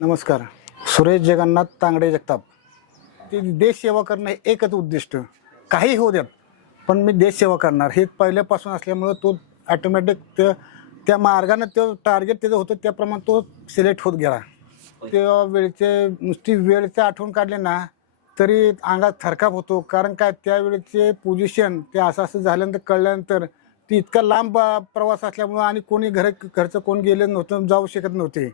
नमस्कार. सुरेश जगन्नाथ तांगडे जगताप. ते देशसेवा करणं हे एकच उद्दिष्ट. काही होऊ द्यात पण मी देशसेवा करणार. हे पहिल्यापासून असल्यामुळं तो ॲटोमॅटिक त्या त्या मार्गानं तो टार्गेट त्याचं होतं त्याप्रमाणे तो सिलेक्ट होत गेला. तेव्हा वेळचे नुसती वेळचे आठवण काढले ना तरी अंगात थरकाप होतो. कारण काय त्यावेळेचे पोझिशन ते असं असं झाल्यानंतर कळल्यानंतर ती इतका लांब प्रवास असल्यामुळं आणि कोणी घर घरचं कोण गेलं नव्हतं जाऊ शकत नव्हते.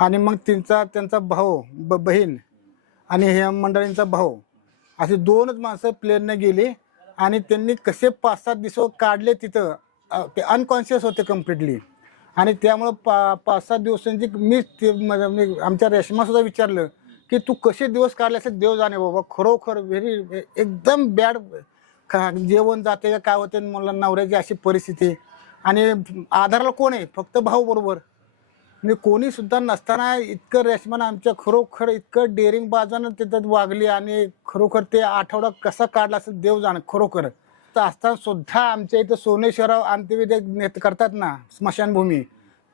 आणि मग त्यांचा त्यांचा भाऊ ब बहीण आणि ह्या मंडळींचा भाऊ असे दोनच माणसं प्लेनने गेली आणि त्यांनी कसे पाच सात दिवस काढले तिथं ते अनकॉन्शियस होते कम्प्लिटली आणि त्यामुळं पा पाच सात दिवसांची मी ते म- आमच्या रेशमासुद्धा विचारलं की तू कसे दिवस काढले असे देव जाणे बाबा खरोखर व्हेरी एकदम बॅड खा जेवण जाते का काय होते मला नवऱ्याची अशी परिस्थिती. आणि आधारला कोण आहे? फक्त भाऊ बरोबर. मी कोणी सुद्धा नसताना इतकं रेशमान आमच्या खरोखर इतकं डेअरिंग बाजानं तिथं वागली आणि खरोखर ते आठवडा कसा काढला असं देव जाण खरोखर. तर असताना सुद्धा आमच्या इथं सोनेश्वरराव अंत्यविधी नेत करतात ना स्मशानभूमी.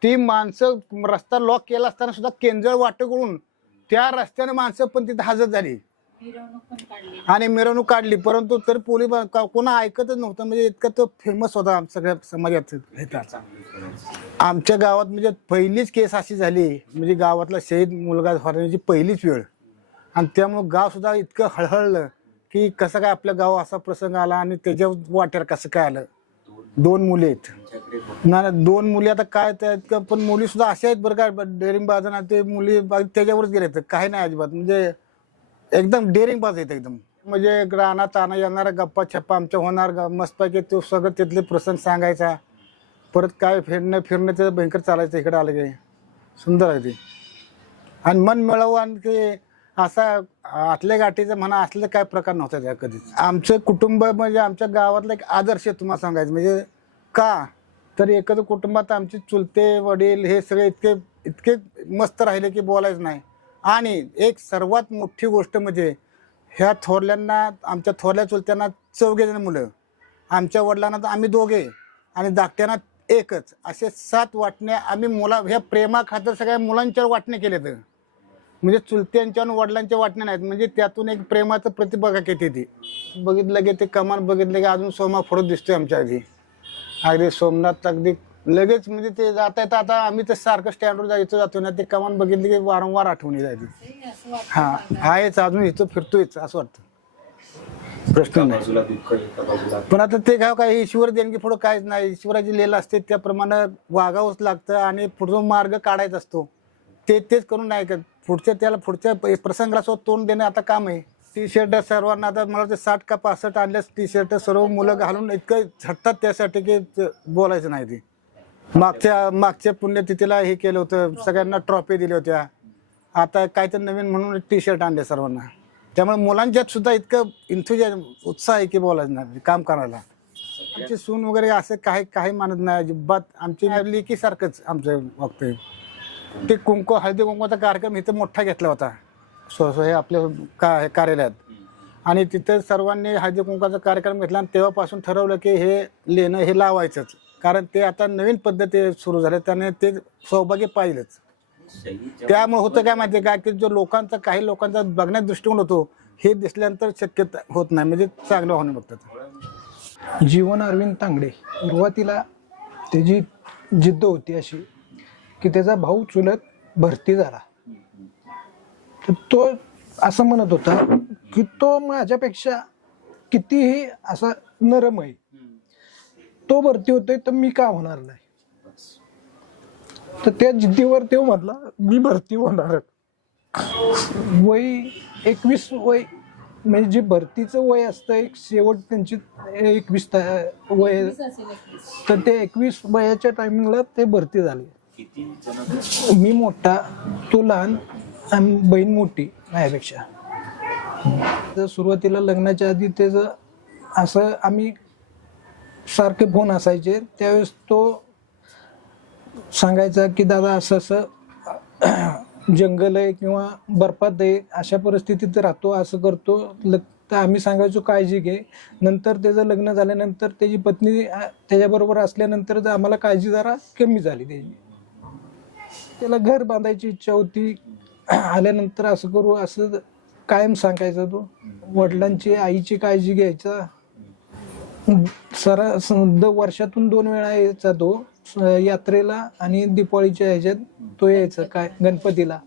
ती माणसं रस्ता लॉक केला असताना सुद्धा केंजळ वाटेकडून त्या रस्त्याने माणसं पण तिथं हजर झाली. मिरवणूक पण काढली. आणि मिरवणूक काढली परंतु तरी पोलीस कोणा ऐकतच नव्हतं. म्हणजे इतकं तो फेमस होता आम- सगळ्या समाजात. ह्याचा. आमच्या गावात म्हणजे पहिलीच केस अशी झाली म्हणजे गावातला शहीद मुलगा होण्याची पहिलीच वेळ. आणि त्यामुळं गाव सुद्धा इतकं हळहळलं की कसं काय आपल्या गाव असा प्रसंग आला आणि त्याच्या वाट्यावर कसं काय आलं? दोन मुली आहेत. ना ना, दोन मुली आता काय त्या इतकं पण मुली सुद्धा अशा आहेत बरं का डेअरिंग बाजना ते मुली बा- त्याच्यावरच गेले तर काही नाही अजिबात. म्हणजे एकदम डेअरिंग बाज आहेत एकदम. म्हणजे राणा ताना येणारा गप्पा छप्पा आमच्या होणार ग- मस्तपैकी तो सगळं तिथले प्रसंग सांगायचा. परत काय फिरणं फिरणं त्याचं भयंकर चालायचं इकडे आलं की. सुंदर आहे ते. आणि मन मिळावं आणि ते असा आतल्या गाठीचं म्हणा असलं काय प्रकार नव्हता त्या कधीच. आमचं कुटुंब म्हणजे आमच्या गावातला एक आदर्श आहे तुम्हाला सांगायचं. म्हणजे का? तर एकत्र कुटुंबात आमचे चुलते वडील हे सगळे इतके इतके मस्त राहिले की बोलायचं नाही. आणि एक सर्वात मोठी गोष्ट म्हणजे ह्या थोरल्यांना आमच्या थोरल्या चुलत्यांना चौघे जण मुलं. आमच्या वडिलांना तर आम्ही दोघे. आणि धाकट्यांना एकच. असे सात वाटण्या आम्ही मुला ह्या प्रेमाखातर सगळ्या मुलांच्या वाटणे केले तर. म्हणजे चुलत्यांच्या आणि वडिलांच्या वाटण्या नाहीत. म्हणजे त्यातून एक प्रेमाचं प्रतिबघा येते ती बघितलं की ते कमान बघितलं की अजून सोमा फोडत दिसतोय आमच्या आधी. अगदी सोमनाथ अगदी लगेच म्हणजे ते जाता येतं आता आम्ही तर सारखं स्टँडवर जायचं जातो ना ते कमान बघितली की वारंवार आठवणी जायची हा आहेच अजून इथं फिरतोयच असं वाटतं. प्रश्न नाही. पण आता ते काय काय ईश्वर देणगी पुढं काहीच नाही. ईश्वराची लीला असते त्याप्रमाणे वागावंच लागतं आणि पुढचा मार्ग काढायचा असतो. ते तेच करून नाही का पुढच्या त्याला पुढच्या प्रसंगाला तोंड देणं आता काम आहे. टी शर्ट सर्वांना आता मला ते साठ का पासष्ट आणल्यास टी शर्ट सर्व मुलं घालून इतकं झटतात त्यासाठी की बोलायचं नाही ते. मागच्या मागच्या पुण्यतिथीला हे केलं होतं. सगळ्यांना ट्रॉफी दिल्या होत्या. आता काय तर नवीन म्हणून टी शर्ट आणले सर्वांना. त्यामुळे मुलांच्यात सुद्धा इतकं इन्थुजा उत्साह आहे की बोलायचं नाही काम करायला. आमची सून वगैरे असं काही काही मानत नाही. अजिबात. आमची लेकीसारखंच आमचं वागतंय. ते कुंकू हळदी कुंकूचा कार्यक्रम इथं मोठा घेतला होता. सो हे आपल्या का हे कार्यालयात. आणि तिथं सर्वांनी हळदी कुंकूचा कार्यक्रम घेतला आणि तेव्हापासून ठरवलं की हे लेणं हे लावायचंच. कारण ते आता नवीन पद्धती सुरू झाल्या त्याने ते सौभाग्य पाहिलंच. त्यामुळे होतं काय माहिती काय की जो लोकांचा काही लोकांचा बघण्याचा दृष्टिकोन होतो हे दिसल्यानंतर शक्यता होत नाही म्हणजे चांगलं होणं बघतात. जीवन अरविंद तांगडे सुरुवातीला त्याची जिद्द होती अशी की त्याचा भाऊ चुलत भरती झाला. तर तो असं म्हणत होता की तो माझ्यापेक्षा कितीही असा नरम आहे. तो भरती होतोय तर मी का होणार नाही? तर त्या जिद्दीवर तो म्हटला मी भरती होणार. वय एकवीस वय म्हणजे जे भरतीचं वय असतं एक शेवट त्यांची एकवीस ता- वय. तर ते एकवीस वयाच्या टायमिंगला ते भरती झाले. मी मोठा तो लहान आणि बहीण मोठी माझ्यापेक्षा. तर सुरुवातीला लग्नाच्या आधी त्याचं असं आम्ही सारखे फोन असायचे. त्यावेळेस तो सांगायचा की दादा असं असं जंगल आहे किंवा बर्फात आहे अशा परिस्थितीत राहतो असं करतो. ल तर आम्ही सांगायचो काळजी घे. नंतर त्याचं लग्न झाल्यानंतर त्याची पत्नी त्याच्याबरोबर असल्यानंतर जर आम्हाला काळजी जरा कमी झाली त्याची. त्याला घर बांधायची इच्छा होती. आल्यानंतर असं करू असं कायम सांगायचा तो. वडिलांची आईची काळजी घ्यायचा. सरा स- द वर्षातून दोन वेळा यायचा तो यात्रेला आणि दिपाळीच्या ह्याच्यात तो यायचा काय गणपतीला.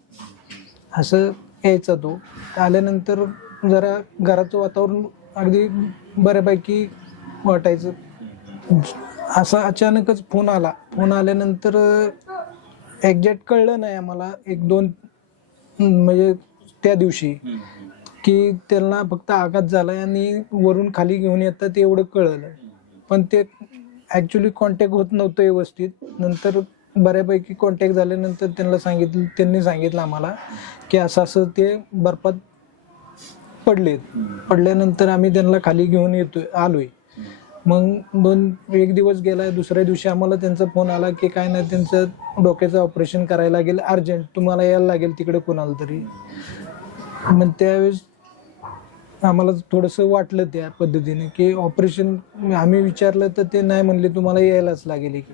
असं यायचा तो. आल्यानंतर जरा घराचं वातावरण अगदी बऱ्यापैकी वाटायचं. असा अचानकच फोन आला. फोन आल्यानंतर एक्झॅक्ट कळलं नाही आम्हाला. एक दोन म्हणजे त्या दिवशी. की त्यांना फक्त आघात झाला आणि वरून खाली घेऊन येतात एवढं कळलं. पण ते ऍक्च्युली कॉन्टॅक्ट होत नव्हतं व्यवस्थित. नंतर बऱ्यापैकी कॉन्टॅक्ट झाल्यानंतर त्यांना सांगितलं त्यांनी सांगितलं आम्हाला की असं असं ते बर्फात पडलेत. पडल्यानंतर आम्ही त्यांना खाली घेऊन येतोय आलोय. मग दोन एक दिवस गेला दुसऱ्या दिवशी आम्हाला त्यांचा फोन आला की काय नाही त्यांचं डोक्याचं ऑपरेशन करायला लागेल अर्जंट तुम्हाला यायला लागेल तिकडे कोणाला तरी. मग त्यावेळेस आम्हाला थोडंसं वाटलं त्या पद्धतीने की ऑपरेशन आम्ही विचारलं तर ते नाही म्हणले तुम्हाला यायलाच लागेल की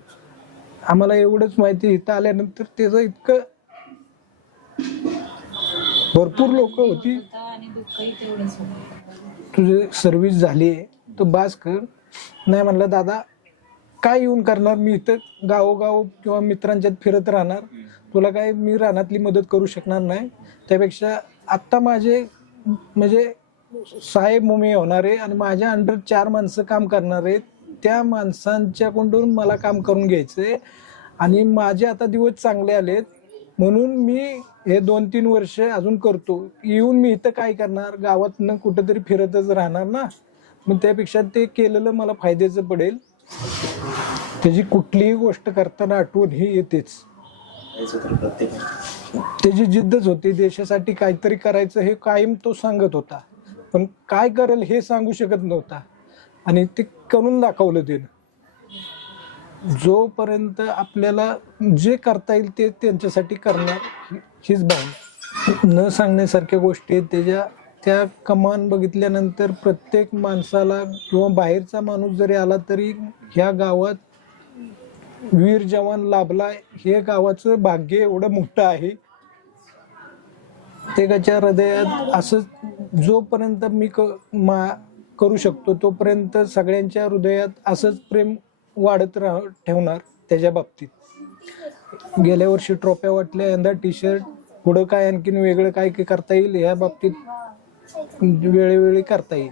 आम्हाला एवढंच माहिती इथं आल्यानंतर त्याचं इतकं भरपूर लोक होती. तुझी तुझे सर्व्हिस झाली आहे तर बास कर. नाही म्हणलं दादा काय येऊन करणार? मी इथं गावोगाव किंवा मित्रांच्यात फिरत राहणार. तुला काय मी रानातली मदत करू शकणार नाही. त्यापेक्षा आत्ता माझे म्हणजे साहेब मुमी होणार आहे आणि माझ्या अंडर चार माणसं काम करणार आहेत त्या माणसांच्याकडून मला काम करून घ्यायचे आणि माझे आता दिवस चांगले आलेत. म्हणून मी हे दोन तीन वर्ष अजून करतो. येऊन मी इथं काय करणार? गावातनं कुठंतरी फिरतच राहणार ना? मग त्यापेक्षा ते केलेलं मला फायद्याचं पडेल. त्याची कुठलीही गोष्ट करताना आठवण ही येतेच. तर त्याची जिद्दच होती. देशासाठी काहीतरी करायचं हे कायम तो सांगत होता. पण काय करेल हे सांगू शकत नव्हता. आणि ते करून दाखवलं त्यानं. जोपर्यंत आपल्याला जे करता येईल ते त्यांच्यासाठी करणार हीच भावना. न सांगण्यासारख्या गोष्टी आहेत. त्याच्या त्या कमान बघितल्यानंतर प्रत्येक माणसाला किंवा बाहेरचा माणूस जरी आला तरी ह्या गावात वीर जवान लाभला हे गावाचं भाग्य एवढं मोठं आहे. प्रत्येकाच्या हृदयात असं जोपर्यंत मी क मा करू शकतो तोपर्यंत सगळ्यांच्या हृदयात असंच प्रेम वाढत राह ठेवणार त्याच्या बाबतीत. गेल्या वर्षी ट्रॉफ्या वाटल्या यंदा टी शर्ट पुढं काय आणखीन वेगळं काय काय करता येईल ह्या बाबतीत वेळोवेळी करता येईल.